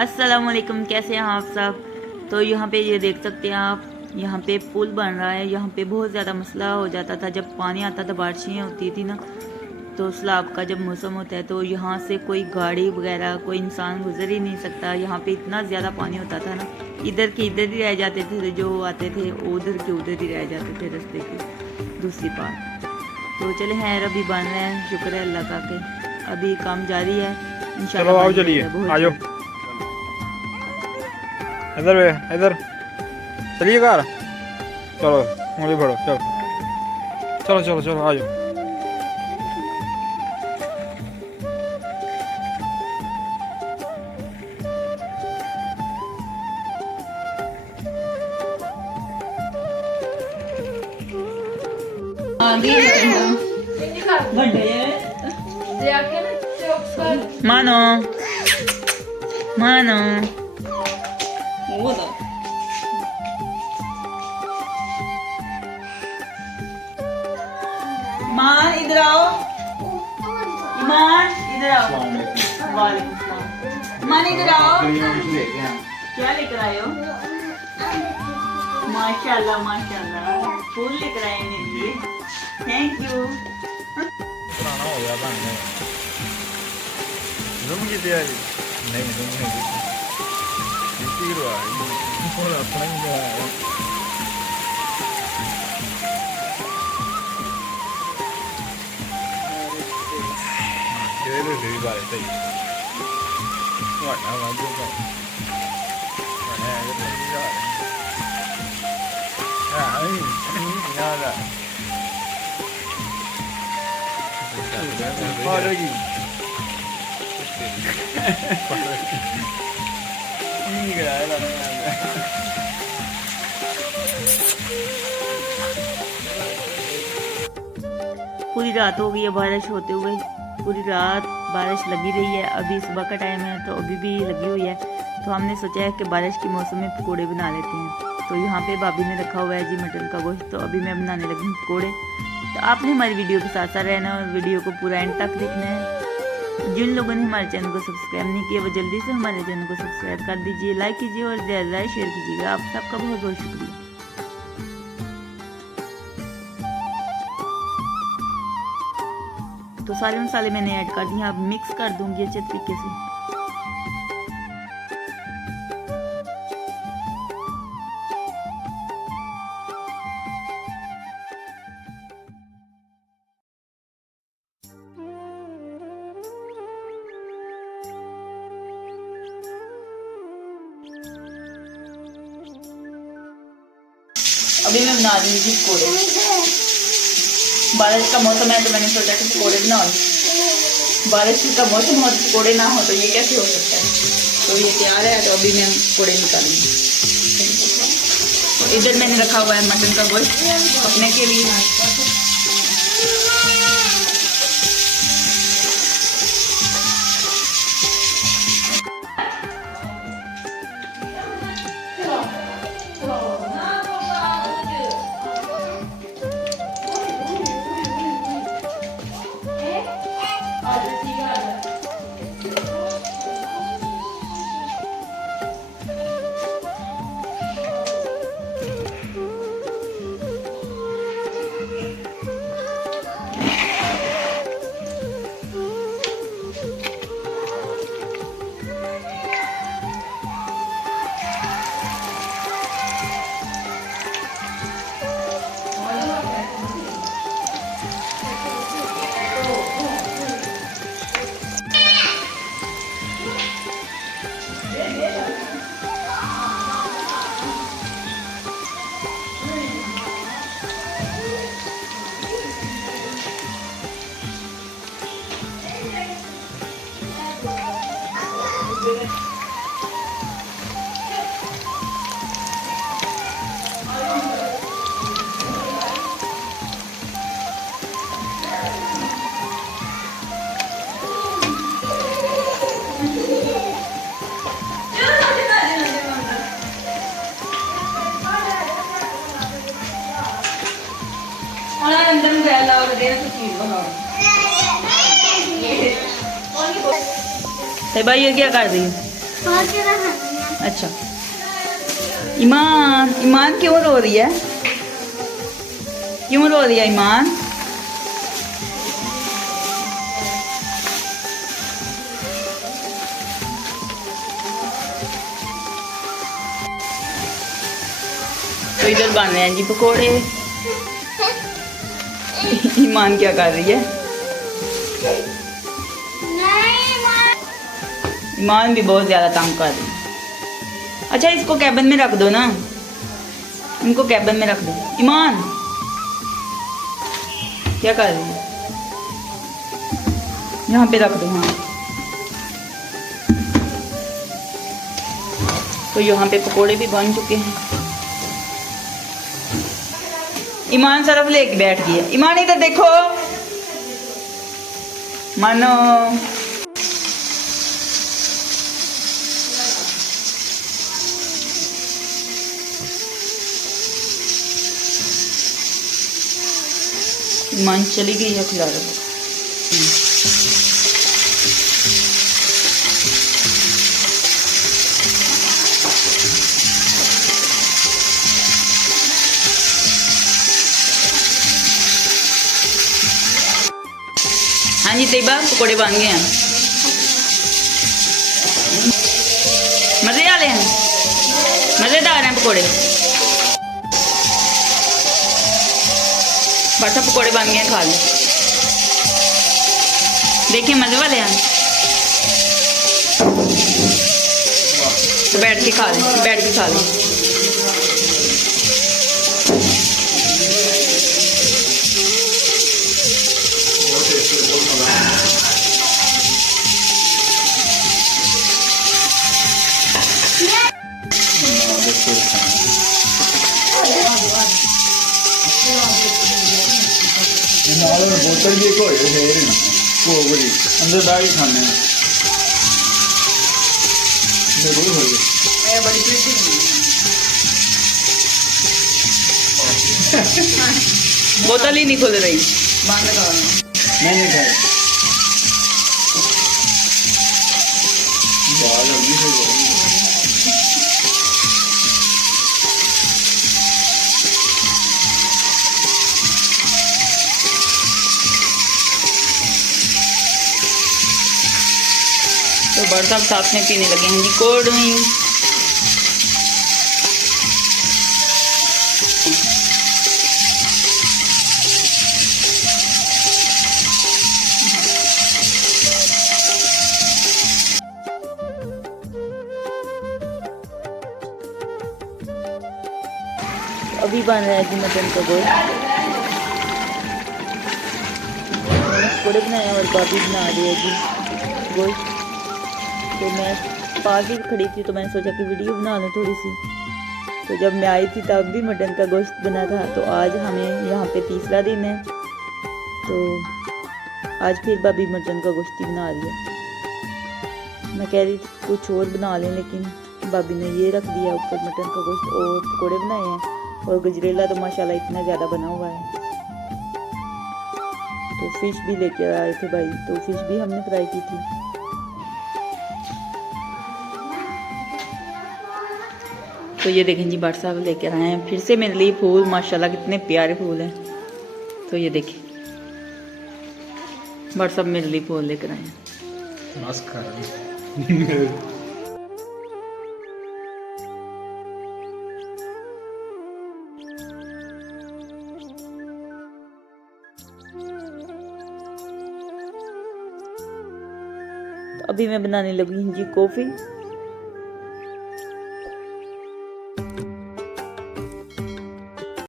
अस्सलाम वालेकुम, कैसे हैं आप सब। तो यहाँ पे ये देख सकते हैं आप, यहाँ पे पुल बन रहा है। यहाँ पे बहुत ज़्यादा मसला हो जाता था जब पानी आता था, बारिशें होती थी ना, तो सैलाब का जब मौसम होता है तो यहाँ से कोई गाड़ी वगैरह कोई इंसान गुजर ही नहीं सकता। यहाँ पे इतना ज़्यादा पानी होता था ना, इधर के इधर ही रह जाते थे, जो आते थे उधर के उधर ही रह जाते थे रास्ते की दूसरी पार। तो चले हैं, अभी बन रहे हैं, शुक्र है अल्लाह का के अभी काम जारी है इंशाल्लाह। चलो आओ, चलिए आ जाओ, इधर इधर चलिए घर, चलो उंगली फड़ो, चलो चलो चलो चलो आ जाओ। मानो मानो ईमान इधर आओ, ईमान इधर आओ। वालेकुम सलाम। ईमान इधर आओ, क्या लेकर आए हो? माशाल्लाह माशाल्लाह, फूल लेकर आए मेरे लिए, थैंक यू। पुराना हो गया बनने, जुम की तैयारी नहीं, जुम नहीं की और अपना ही जो है Kayaknya dari balik tadi. Nggak nama juga. Mana ada juga. Nah ini tinggal ada. Apa lagi? Ini nggak ada. पूरी रात हो गई है बारिश होते हुए, पूरी रात बारिश लगी रही है। अभी सुबह का टाइम है तो अभी भी लगी हुई है। तो हमने सोचा है कि बारिश के मौसम में पकोड़े बना लेते हैं। तो यहाँ पे भाभी ने रखा हुआ है जी मटन का गोश्त, तो अभी मैं बनाने लगी हूँ पकोड़े। तो आपने हमारी वीडियो के साथ साथ रहना और वीडियो को पूरा एंड तक देखना है। जिन लोगों ने हमारे चैनल को सब्सक्राइब नहीं किया वो जल्दी से हमारे चैनल को सब्सक्राइब कर दीजिए, लाइक कीजिए और ज़्यादा शेयर कीजिएगा। आप सबका बहुत बहुत शुक्रिया। तो सारे मसाले मैंने ऐड कर दिए, अब मिक्स कर दूंगी अच्छे तरीके से। अभी मैं बना रही हूँ पकोड़े। बारिश का मौसम है तो मैंने सोचा कि पकोड़े बनाओ। बारिश का मौसम हो तो पकोड़े ना हो तो ये कैसे हो सकता है। तो ये तैयार है, तो अभी मैं पकोड़े निकालूंगी। इधर मैंने रखा हुआ है मटन का गोश्त पकने के लिए। भाई ये क्या कर रही है? अच्छा ईमान, ईमान क्यों रो रही है? क्यों रो रही है ईमान? तो इधर बन रहे हैं जी पकोड़े। ईमान क्या कर रही है? ईमान भी बहुत ज्यादा तंग कर रही है। अच्छा इसको कैबिन में रख दो ना, इनको कैबिन में रख दो। ईमान क्या कर रही है? यहाँ पे रख दो। हाँ तो यहाँ पे पकोड़े भी बन चुके हैं। ईमान सरफ लेके बैठ गई है। ईमान इधर देखो, मानो ईमान चली गई है खिला रहा। हाँ जी तैयबा पकोड़े बन गए हैं, मजे वाले हैं, मजेदार हैं पकोड़े। बड़ा पकोड़े बन गए हैं, खा लो। देखिए मजे वाले हैं। तो बैठ के खा लें, बैठ के खा लें। बोतल भी को अंदर बैठ खाने बोतल ही नहीं खुल रही। मैंने खाया तो बड़ साहब साथ में पीने लगे हैं जी कोल्ड ड्रिंक। अभी बन रहा है जी मटन का गोश्त, पकौड़े बनाए और भाभी बना रही है जी गोश्त। तो मैं पास ही खड़ी थी तो मैंने सोचा कि वीडियो बना लूँ थोड़ी सी। तो जब मैं आई थी तब भी मटन का गोश्त बना था। तो आज हमें यहाँ पे तीसरा दिन है, तो आज फिर भाभी मटन का गोश्त ही बना रही है। मैं कह रही थी कुछ और बना लें, लेकिन भाभी ने ये रख दिया ऊपर मटन का गोश्त और पकौड़े बनाए हैं। और गजरेला तो माशाल्लाह इतना ज़्यादा बना हुआ है। तो फिश भी लेके आए थे भाई, तो फिश भी हमने फ्राई की थी। तो ये देखें जी भट्ट साहब लेकर आए हैं फिर से मेरे लिए फूल, माशाल्लाह कितने प्यारे फूल हैं। तो ये देखें भट्ट साहब मेरे लिए फूल लेकर आए हैं। अभी मैं बनाने लगी हूँ जी कॉफ़ी।